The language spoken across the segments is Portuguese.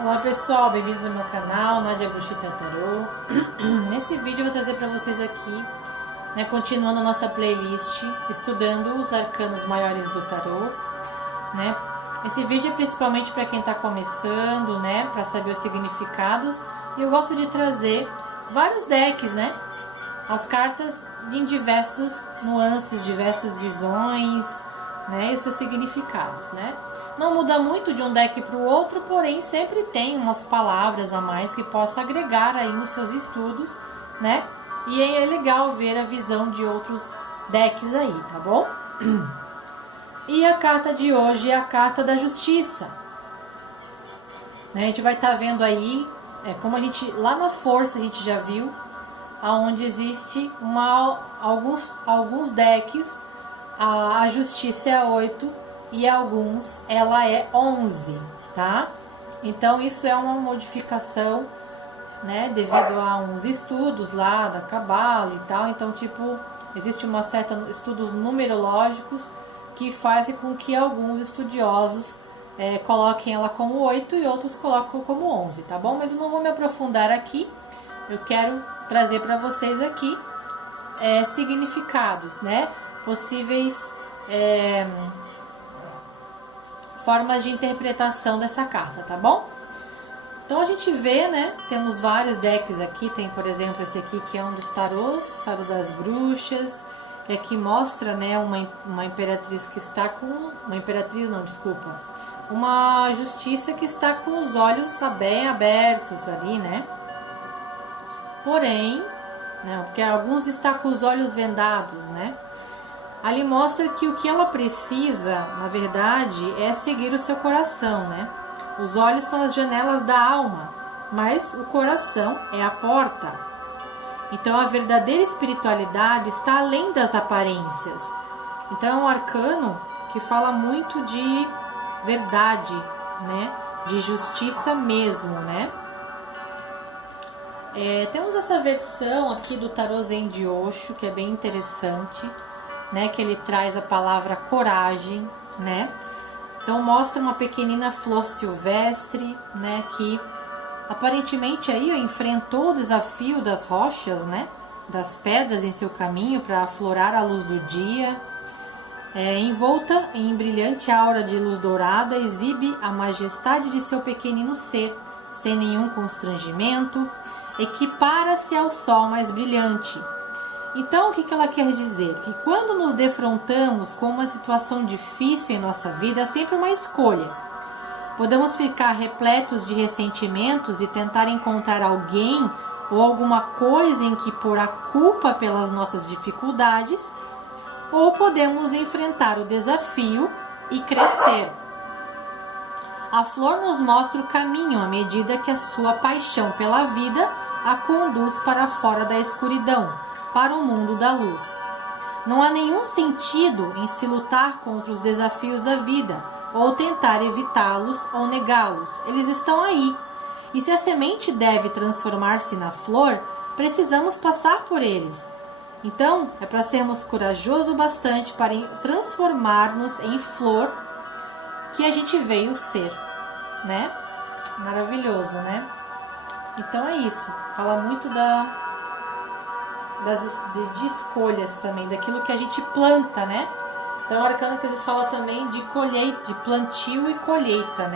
Olá pessoal, bem-vindos ao meu canal, Nádia Bruxita Tarô. Nesse vídeo eu vou trazer para vocês aqui, continuando a nossa playlist, estudando os arcanos maiores do tarô, Esse vídeo é principalmente para quem está começando, para saber os significados. E eu gosto de trazer vários decks, as cartas em diversos nuances, diversas visões, e os seus significados, Não muda muito de um deck para o outro, porém sempre tem umas palavras a mais que possa agregar aí nos seus estudos, E é legal ver a visão de outros decks aí, tá bom? E a carta de hoje é a carta da Justiça. A gente vai estar vendo aí, como a gente, lá na Força a gente já viu, aonde existe alguns decks, a Justiça é 8 e alguns ela é 11, tá? Então isso é uma modificação, devido a uns estudos lá da Cabala e tal. Então, existe uma certa estudos numerológicos que fazem com que alguns estudiosos coloquem ela como 8 e outros colocam como 11, tá bom? Mas eu não vou me aprofundar aqui. Eu quero trazer para vocês aqui significados, possíveis formas de interpretação dessa carta, tá bom? Então a gente vê, temos vários decks aqui. Tem, por exemplo, esse aqui que é um dos tarôs, Tarô das Bruxas, que aqui mostra, uma imperatriz que está com... Uma imperatriz não, desculpa. Uma justiça que está com os olhos bem abertos ali, Porém, porque alguns estão com os olhos vendados, Ali mostra que o que ela precisa, na verdade, é seguir o seu coração, Os olhos são as janelas da alma, mas o coração é a porta. Então, a verdadeira espiritualidade está além das aparências. Então, é um arcano que fala muito de verdade, De justiça mesmo, Temos essa versão aqui do Tarô Zen de Osho, que é bem interessante, que ele traz a palavra coragem, Então mostra uma pequenina flor silvestre, que aparentemente aí enfrentou o desafio das rochas, das pedras em seu caminho para aflorar a luz do dia. Envolta em brilhante aura de luz dourada, exibe a majestade de seu pequenino ser, sem nenhum constrangimento, equipara-se ao sol mais brilhante. Então, o que ela quer dizer? Que quando nos defrontamos com uma situação difícil em nossa vida, é sempre uma escolha. Podemos ficar repletos de ressentimentos e tentar encontrar alguém ou alguma coisa em que pôr a culpa pelas nossas dificuldades, ou podemos enfrentar o desafio e crescer. A flor nos mostra o caminho à medida que a sua paixão pela vida a conduz para fora da escuridão, para o mundo da luz. Não há nenhum sentido em se lutar contra os desafios da vida, ou tentar evitá-los ou negá-los. Eles estão aí. E se a semente deve transformar-se na flor, precisamos passar por eles. Então, é para sermos corajosos bastante para transformar-nos em flor que a gente veio ser, Maravilhoso, Então é isso. Fala muito de escolhas também, daquilo que a gente planta, Então é um arcano que às vezes fala também de colheita, de plantio e colheita,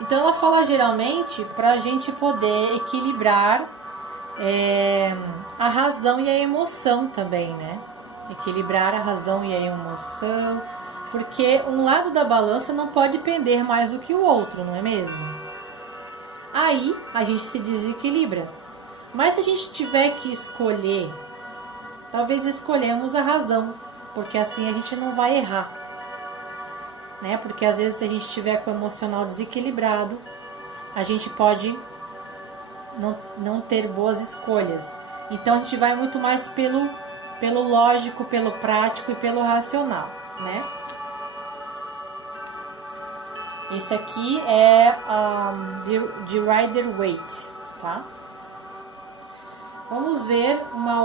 Então ela fala geralmente para a gente poder equilibrar a razão e a emoção também, Equilibrar a razão e a emoção, porque um lado da balança não pode pender mais do que o outro, não é mesmo? Aí a gente se desequilibra. Mas se a gente tiver que escolher, talvez escolhemos a razão, porque assim a gente não vai errar, Porque às vezes se a gente estiver com o emocional desequilibrado, a gente pode não ter boas escolhas. Então a gente vai muito mais pelo lógico, pelo prático e pelo racional, Esse aqui é de Rider-Waite, tá? Vamos ver uma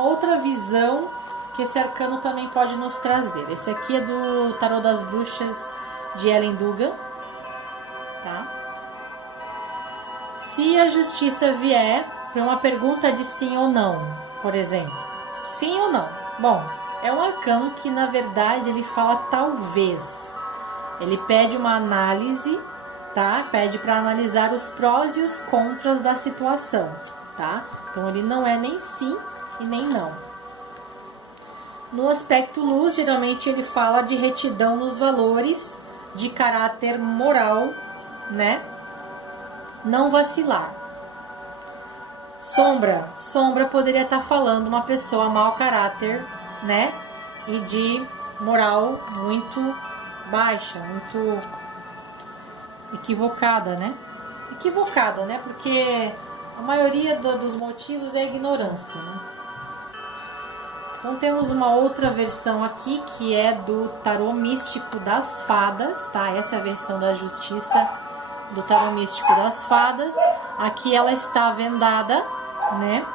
outra visão que esse arcano também pode nos trazer. Esse aqui é do Tarô das Bruxas de Ellen Dugan, tá? Se a justiça vier para uma pergunta de sim ou não, por exemplo, sim ou não? Bom, é um arcano que na verdade ele fala talvez. Ele pede uma análise, tá? Pede para analisar os prós e os contras da situação, tá? Então ele não é nem sim e nem não. No aspecto luz, geralmente ele fala de retidão nos valores, de caráter moral, né? Não vacilar. Sombra poderia estar falando uma pessoa mau caráter, né? E de moral muito baixa, muito equivocada, né? Equivocada, né? Porque a maioria dos motivos é ignorância, né? Então temos uma outra versão aqui que é do tarô místico das fadas, tá? Essa é a versão da justiça do tarô místico das fadas. Aqui ela está vendada, né?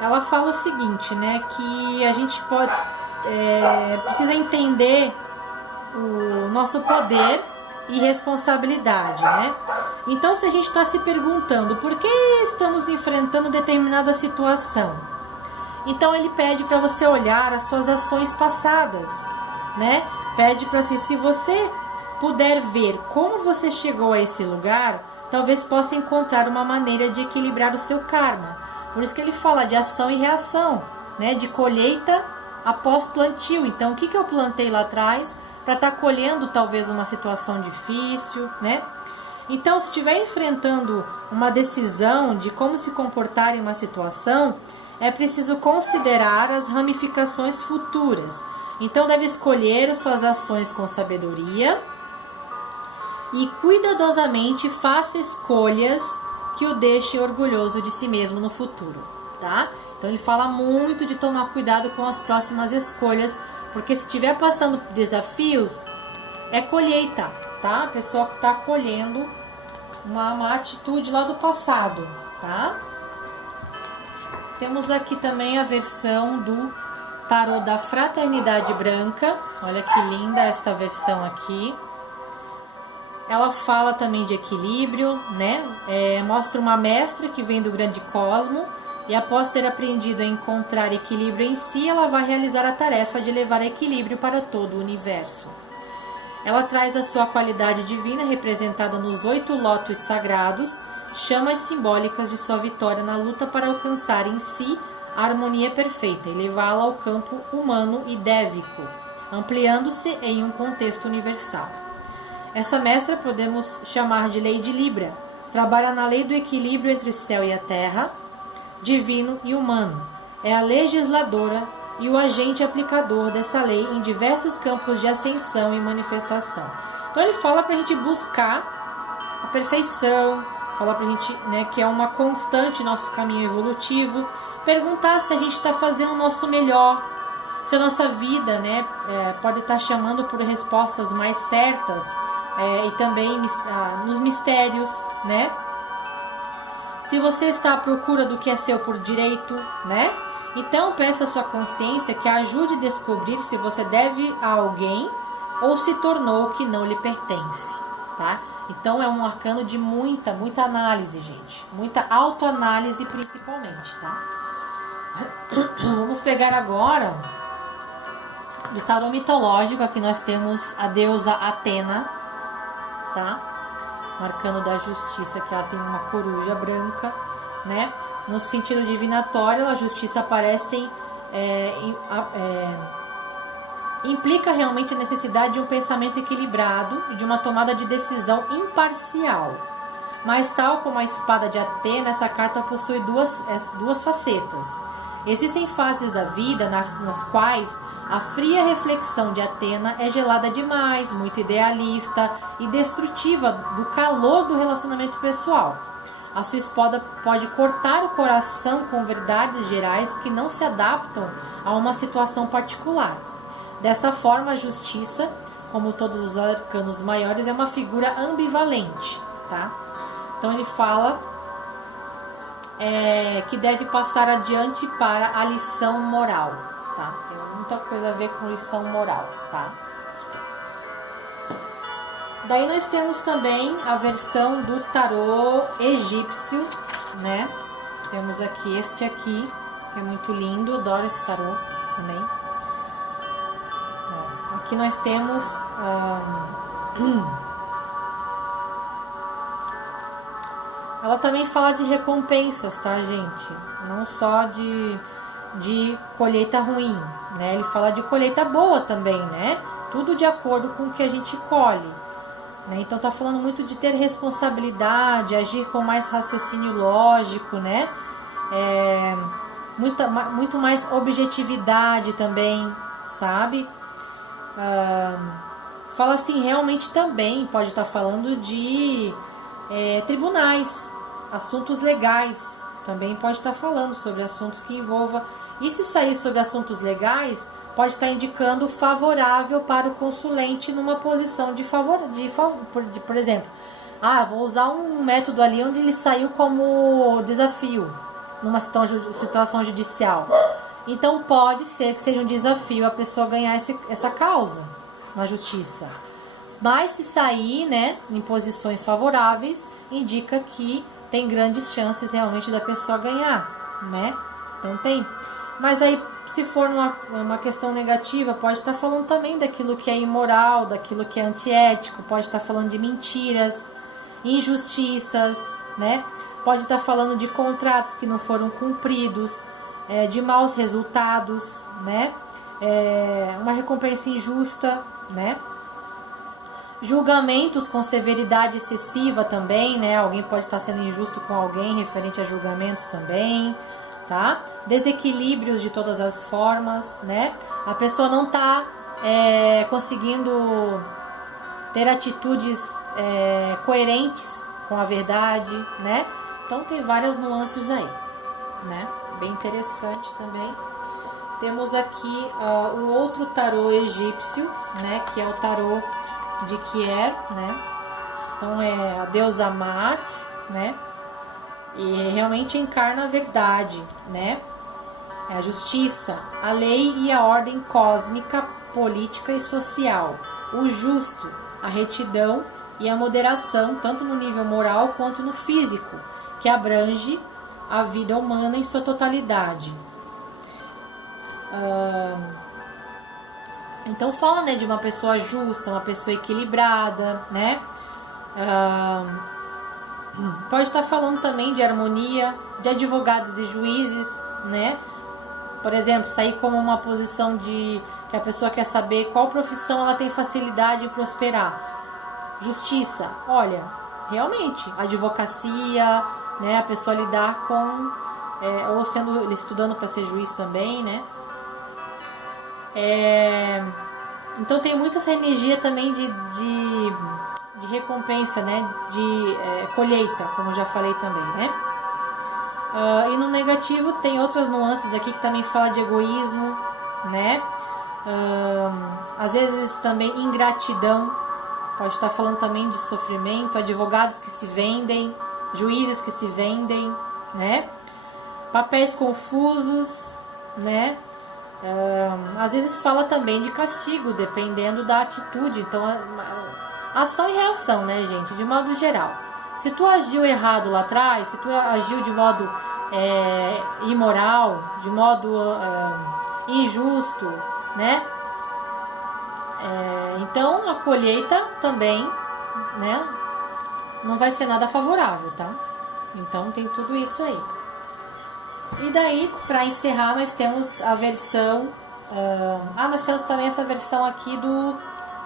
Ela fala o seguinte, né? Que a gente precisa entender o nosso poder e responsabilidade, né? Então, se a gente está se perguntando por que estamos enfrentando determinada situação, então ele pede para você olhar as suas ações passadas, né? Pede para si, se você puder ver como você chegou a esse lugar, talvez possa encontrar uma maneira de equilibrar o seu karma. Por isso que ele fala de ação e reação, né? De colheita após plantio. Então, o que eu plantei lá atrás para estar colhendo talvez uma situação difícil, né? Então, se estiver enfrentando uma decisão de como se comportar em uma situação, é preciso considerar as ramificações futuras. Então, deve escolher suas ações com sabedoria e cuidadosamente faça escolhas que o deixem orgulhoso de si mesmo no futuro, tá? Então, ele fala muito de tomar cuidado com as próximas escolhas, porque se estiver passando desafios, é colheita, tá? A pessoa que está colhendo uma atitude lá do passado, tá? Temos aqui também a versão do tarô da Fraternidade Branca. Olha que linda esta versão aqui. Ela fala também de equilíbrio, né? Mostra uma mestra que vem do grande cosmo e após ter aprendido a encontrar equilíbrio em si, ela vai realizar a tarefa de levar equilíbrio para todo o universo. Ela traz a sua qualidade divina representada nos 8 lótus sagrados, chamas simbólicas de sua vitória na luta para alcançar em si a harmonia perfeita e levá-la ao campo humano e dévico, ampliando-se em um contexto universal. Essa mestra podemos chamar de Lei de Libra. Trabalha na lei do equilíbrio entre o céu e a terra, divino e humano. É a legisladora e o agente aplicador dessa lei em diversos campos de ascensão e manifestação. Então ele fala para a gente buscar a perfeição, fala para a gente, né, que é uma constante nosso caminho evolutivo, perguntar se a gente está fazendo o nosso melhor, se a nossa vida, né, pode estar chamando por respostas mais certas, e também nos mistérios, né? Se você está à procura do que é seu por direito, né? Então peça à sua consciência que a ajude a descobrir se você deve a alguém ou se tornou o que não lhe pertence, tá? Então é um arcano de muita análise, gente. Muita autoanálise principalmente, tá? Vamos pegar agora do tarô mitológico. Aqui nós temos a deusa Atena, tá? O arcano da justiça, que ela tem uma coruja branca, né? No sentido divinatório, a justiça aparece implica realmente a necessidade de um pensamento equilibrado e de uma tomada de decisão imparcial. Mas tal como a espada de Atena, essa carta possui duas facetas. Existem fases da vida nas quais a fria reflexão de Atena é gelada demais, muito idealista e destrutiva do calor do relacionamento pessoal. A sua espada pode cortar o coração com verdades gerais que não se adaptam a uma situação particular. Dessa forma, a justiça, como todos os arcanos maiores, é uma figura ambivalente, tá? Então ele fala que deve passar adiante para a lição moral, tá? Tem muita coisa a ver com lição moral, tá? Daí nós temos também a versão do tarô egípcio, né? Temos aqui este aqui, que é muito lindo, adoro esse tarô também. Ó, aqui nós temos ela também fala de recompensas, tá, gente? Não só de colheita ruim, né? Ele fala de colheita boa também, né? Tudo de acordo com o que a gente colhe, né? Então tá falando muito de ter responsabilidade, agir com mais raciocínio lógico, né? Muito mais objetividade também, sabe? Fala assim, realmente também pode estar falando de tribunais, assuntos legais, também pode estar falando sobre assuntos que envolvam. E se sair sobre assuntos legais, pode estar indicando favorável para o consulente numa posição de favor, por exemplo, vou usar um método ali onde ele saiu como desafio numa situação judicial. Então pode ser que seja um desafio a pessoa ganhar essa causa na justiça. Mas se sair, né, em posições favoráveis, indica que tem grandes chances realmente da pessoa ganhar, né? Então tem. Mas aí, se for uma questão negativa, pode estar falando também daquilo que é imoral, daquilo que é antiético, pode estar falando de mentiras, injustiças, né? Pode estar falando de contratos que não foram cumpridos, de maus resultados, né? Uma recompensa injusta, né? Julgamentos com severidade excessiva também, né? Alguém pode estar sendo injusto com alguém referente a julgamentos também, tá? Desequilíbrios de todas as formas, né? A pessoa não tá conseguindo ter atitudes coerentes com a verdade, né? Então tem várias nuances aí, né? Bem interessante também. Temos aqui o outro tarô egípcio, né? Que é o tarô de Kier, né? Então é a deusa Mat, né? E realmente encarna a verdade, né? É a justiça, a lei e a ordem cósmica, política e social, o justo, a retidão e a moderação, tanto no nível moral quanto no físico, que abrange a vida humana em sua totalidade. Então fala, né, de uma pessoa justa, uma pessoa equilibrada, né? Pode estar falando também de harmonia, de advogados e juízes, né? Por exemplo, sair como uma posição de que a pessoa quer saber qual profissão ela tem facilidade em prosperar. Justiça, olha, realmente, advocacia, né? A pessoa lidar com, ou estudando para ser juiz também, né? Então tem muita essa energia também de recompensa, né? De colheita, como eu já falei também, né? E no negativo tem outras nuances aqui que também fala de egoísmo, né? Às vezes também ingratidão, pode estar falando também de sofrimento, advogados que se vendem, juízes que se vendem, né? Papéis confusos, né? Às vezes fala também de castigo, dependendo da atitude. Então, ação e reação, né, gente? De modo geral. Se tu agiu errado lá atrás, se tu agiu de modo imoral, de modo injusto, né? Então, a colheita também, né? Não vai ser nada favorável, tá? Então, tem tudo isso aí. E daí, para encerrar, nós temos a versão... nós temos também essa versão aqui do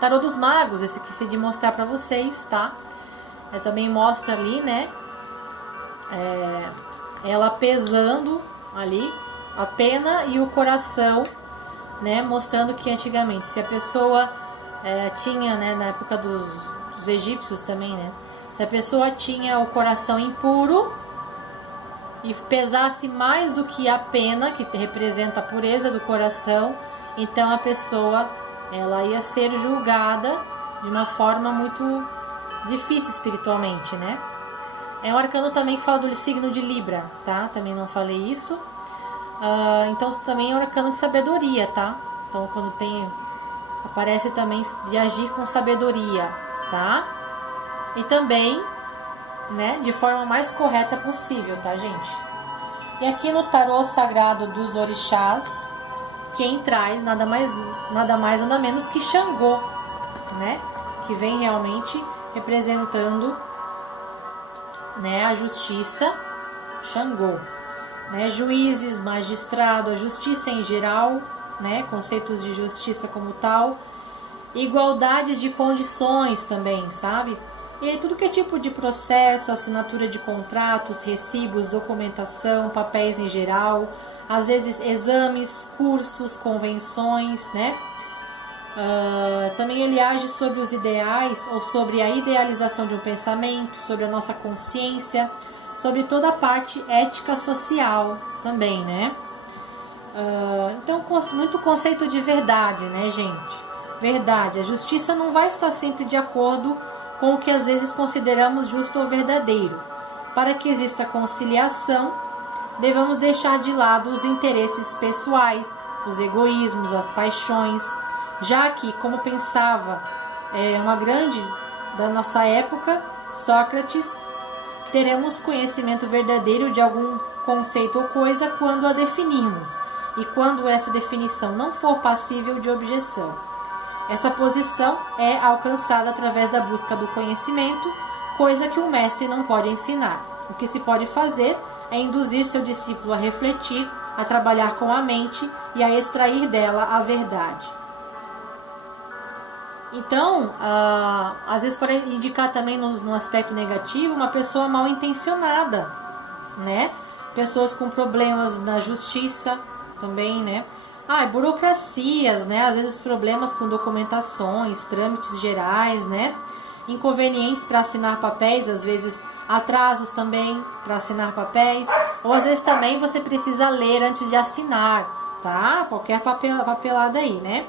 Tarô dos Magos, esse aqui de mostrar para vocês, tá? Também mostra ali, né? Ela pesando ali a pena e o coração, né? Mostrando que antigamente, se a pessoa tinha, né? Na época dos egípcios também, né? Se a pessoa tinha o coração impuro e pesasse mais do que a pena, que representa a pureza do coração, então a pessoa ela ia ser julgada de uma forma muito difícil espiritualmente, né? É um arcano também que fala do signo de Libra, tá? Também não falei isso. Então também é um arcano de sabedoria, tá? Então quando aparece também de agir com sabedoria, tá? E também, né, de forma mais correta possível, tá, gente? E aqui no tarô sagrado dos orixás, quem traz nada mais nada menos que Xangô, né? Que vem realmente representando, né, a justiça, Xangô, né? Juízes, magistrado, a justiça em geral, né? Conceitos de justiça como tal, igualdades de condições também, sabe? E aí, tudo que é tipo de processo, assinatura de contratos, recibos, documentação, papéis em geral, às vezes exames, cursos, convenções, né? Também ele age sobre os ideais ou sobre a idealização de um pensamento, sobre a nossa consciência, sobre toda a parte ética social também, né? Então, muito conceito de verdade, né, gente? Verdade. A justiça não vai estar sempre de acordo com o que às vezes consideramos justo ou verdadeiro. Para que exista conciliação, devemos deixar de lado os interesses pessoais, os egoísmos, as paixões, já que, como pensava uma grande da nossa época, Sócrates, teremos conhecimento verdadeiro de algum conceito ou coisa quando a definirmos, e quando essa definição não for passível de objeção. Essa posição é alcançada através da busca do conhecimento, coisa que o mestre não pode ensinar. O que se pode fazer é induzir seu discípulo a refletir, a trabalhar com a mente e a extrair dela a verdade. Então, às vezes pode indicar também no aspecto negativo uma pessoa mal intencionada, né? Pessoas com problemas na justiça também, né? Burocracias, né? Às vezes problemas com documentações, trâmites gerais, né? Inconvenientes para assinar papéis, às vezes atrasos também para assinar papéis, ou às vezes também você precisa ler antes de assinar, tá? Qualquer papelada aí, né?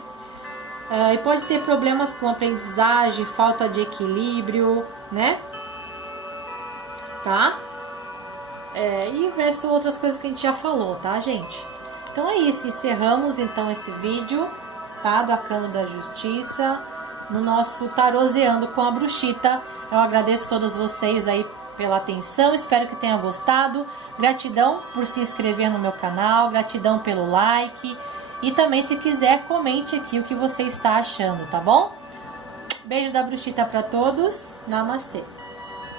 E pode ter problemas com aprendizagem, falta de equilíbrio, né? Tá? E o resto, outras coisas que a gente já falou, tá, gente? Então é isso, encerramos então esse vídeo, tá? Do Arcano da Justiça, no nosso Taroseando com a Bruxita. Eu agradeço a todos vocês aí pela atenção, espero que tenham gostado. Gratidão por se inscrever no meu canal, gratidão pelo like. E também, se quiser, comente aqui o que você está achando, tá bom? Beijo da Bruxita para todos. Namastê.